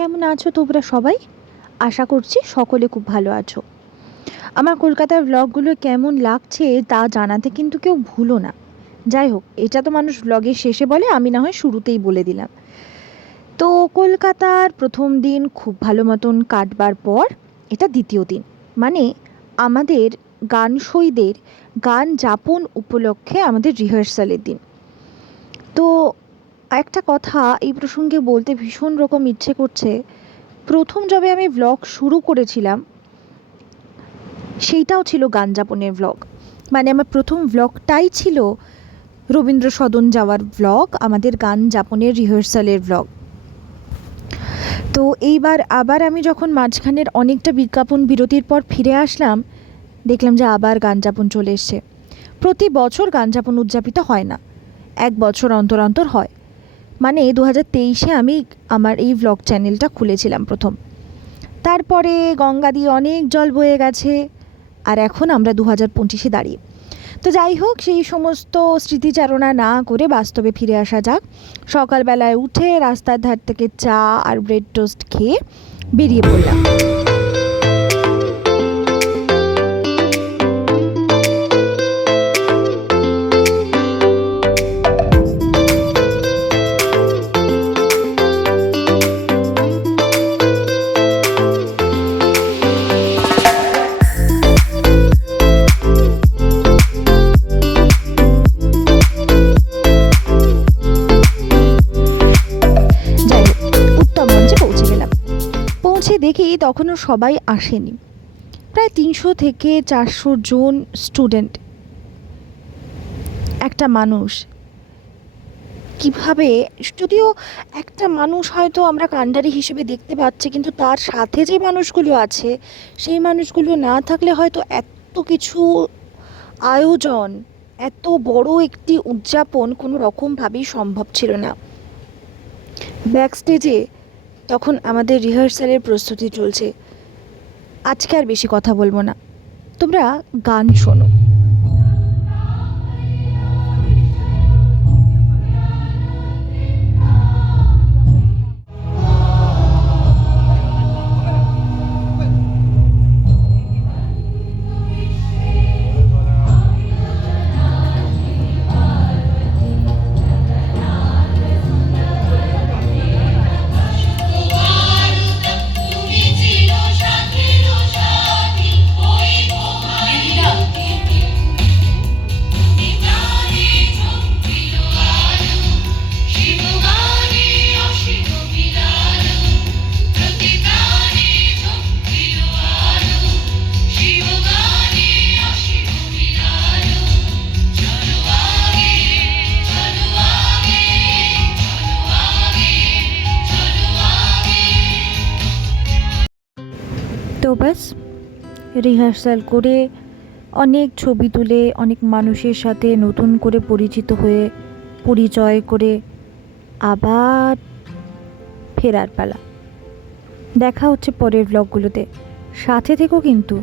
কেমন আছো তোমরা সবাই? আশা করছি সকলে খুব ভালো আছো। আমার কলকাতার ব্লগগুলো কেমন লাগছে তা জানাতে কিন্তু কেউ ভুলো না। যাই হোক, এটা তো মানুষ ব্লগের শেষে বলে, আমি না হয় শুরুতেই বলে দিলাম। তো কলকাতার প্রথম দিন খুব ভালো মতন কাটবার পর, এটা দ্বিতীয় দিন। মানে আমাদের গান শৈদের গান যাপন উপলক্ষে আমাদের রিহার্সালের দিন। তো একটা কথা, এই প্রসঙ্গে বলতে ভীষণ রকম ইচ্ছে করছে। প্রথম যবে আমি ভ্লগ শুরু করেছিলাম, সেইটাও ছিল গান যাপনের ভ্লগ মানে আমার প্রথম ভ্লগটাই ছিল রবীন্দ্র সদন যাওয়ার ভ্লগ আমাদের গান যাপনের রিহার্সালের ভ্লগ তো এইবার আবার আমি যখন মাঝখানের অনেকটা বিজ্ঞাপন বিরতির পর ফিরে আসলাম, দেখলাম যে আবার গান যাপন চলে এসছে। প্রতি বছর গান যাপন উদযাপিত হয় না, এক বছর অন্তর অন্তর হয়। মানে দু হাজার তেইশে আমি আমার এই ভ্লগ চ্যানেলটা খুলেছিলাম প্রথম। তারপরে গঙ্গা দিয়ে অনেক জল বয়ে গেছে, আর এখন আমরা দু হাজার পঁচিশে দাঁড়িয়ে। তো যাই হোক, সেই সমস্ত স্মৃতিচারণা না করে বাস্তবে ফিরে আসা যাক। সকালবেলায় উঠে রাস্তার ধার থেকে চা আর ব্রেড টোস্ট খেয়ে বেরিয়ে পড়লাম। দেখি তখনও সবাই আসেনি। প্রায় তিনশো থেকে চারশো জন স্টুডেন্ট। একটা মানুষ। কীভাবে? যদিও একটা মানুষ হয়তো আমরা কাণ্ডারি হিসেবে দেখতে পাচ্ছি, কিন্তু তার সাথে যে মানুষগুলো আছে, সেই মানুষগুলো না থাকলে হয়তো এত কিছু আয়োজন, এত বড় একটি উদযাপন কোনো রকমভাবেই সম্ভব ছিল না। ব্যাক স্টেজে তখন আমাদের রিহার্সালের প্রস্তুতি চলছে। আজকে আর বেশি কথা বলব না। তোমরা গান শোনো। তো ব্যাস, রিহার্সাল করে অনেক ছবি তুলে, অনেক মানুষের সাথে নতুন করে পরিচিত হয়ে, পরিচয় করে আবার ফেরার পালা। দেখা হচ্ছে পরের ব্লগগুলোতে সাথে থেকো কিন্তু।